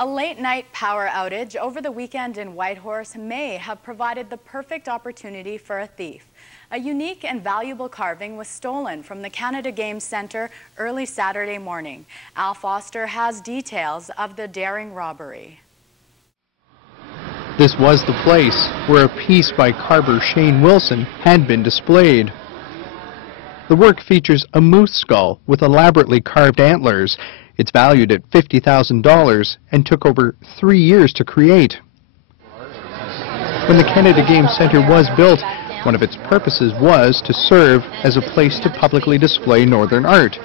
A late-night power outage over the weekend in Whitehorse may have provided the perfect opportunity for a thief. A unique and valuable carving was stolen from the Canada Games Centre early Saturday morning. Al Foster has details of the daring robbery. This was the place where a piece by carver Shane Wilson had been displayed. The work features a moose skull with elaborately carved antlers. It's valued at $50,000 and took over 3 years to create. When the Canada Games Centre was built, one of its purposes was to serve as a place to publicly display northern art.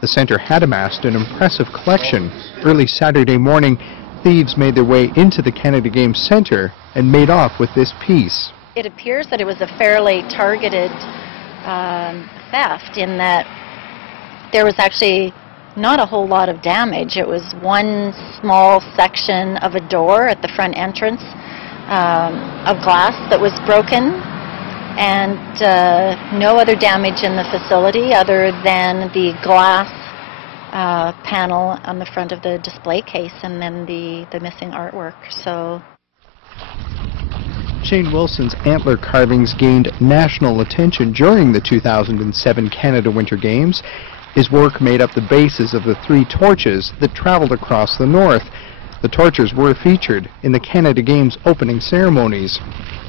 The centre had amassed an impressive collection. Early Saturday morning, thieves made their way into the Canada Games Centre and made off with this piece. It appears that it was a fairly targeted theft in that there was actually not a whole lot of damage. It was one small section of a door at the front entrance of glass that was broken, and no other damage in the facility other than the glass panel on the front of the display case and then the missing artwork. So Shane Wilson's antler carvings gained national attention during the 2007 Canada Winter Games. His work made up the bases of the 3 torches that traveled across the north. The torches were featured in the Canada Games opening ceremonies.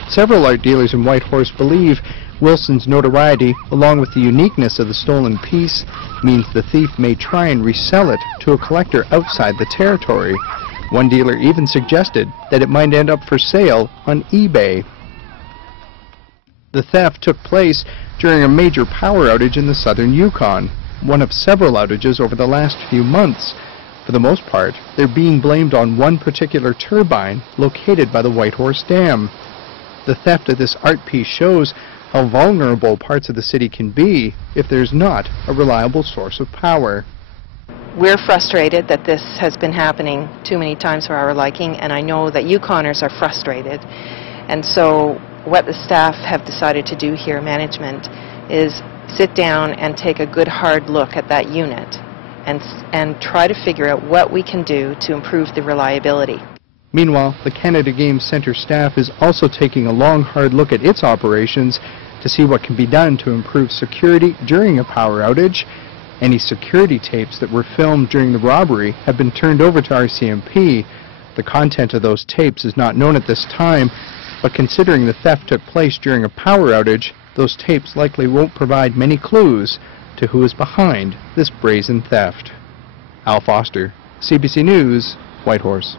Several art dealers in Whitehorse believe Wilson's notoriety, along with the uniqueness of the stolen piece, means the thief may try and resell it to a collector outside the territory. One dealer even suggested that it might end up for sale on eBay. The theft took place during a major power outage in the southern Yukon, one of several outages over the last few months. For the most part, they're being blamed on one particular turbine located by the Whitehorse Dam. The theft of this art piece shows how vulnerable parts of the city can be if there's not a reliable source of power. We're frustrated that this has been happening too many times for our liking, and I know that Yukoners are frustrated. And so what the staff have decided to do here, management, is sit down and take a good hard look at that unit and try to figure out what we can do to improve the reliability. Meanwhile, the Canada Games Centre staff is also taking a long, hard look at its operations to see what can be done to improve security during a power outage. Any security tapes that were filmed during the robbery have been turned over to RCMP. The content of those tapes is not known at this time, but considering the theft took place during a power outage, those tapes likely won't provide many clues to who is behind this brazen theft. Al Foster, CBC News, Whitehorse.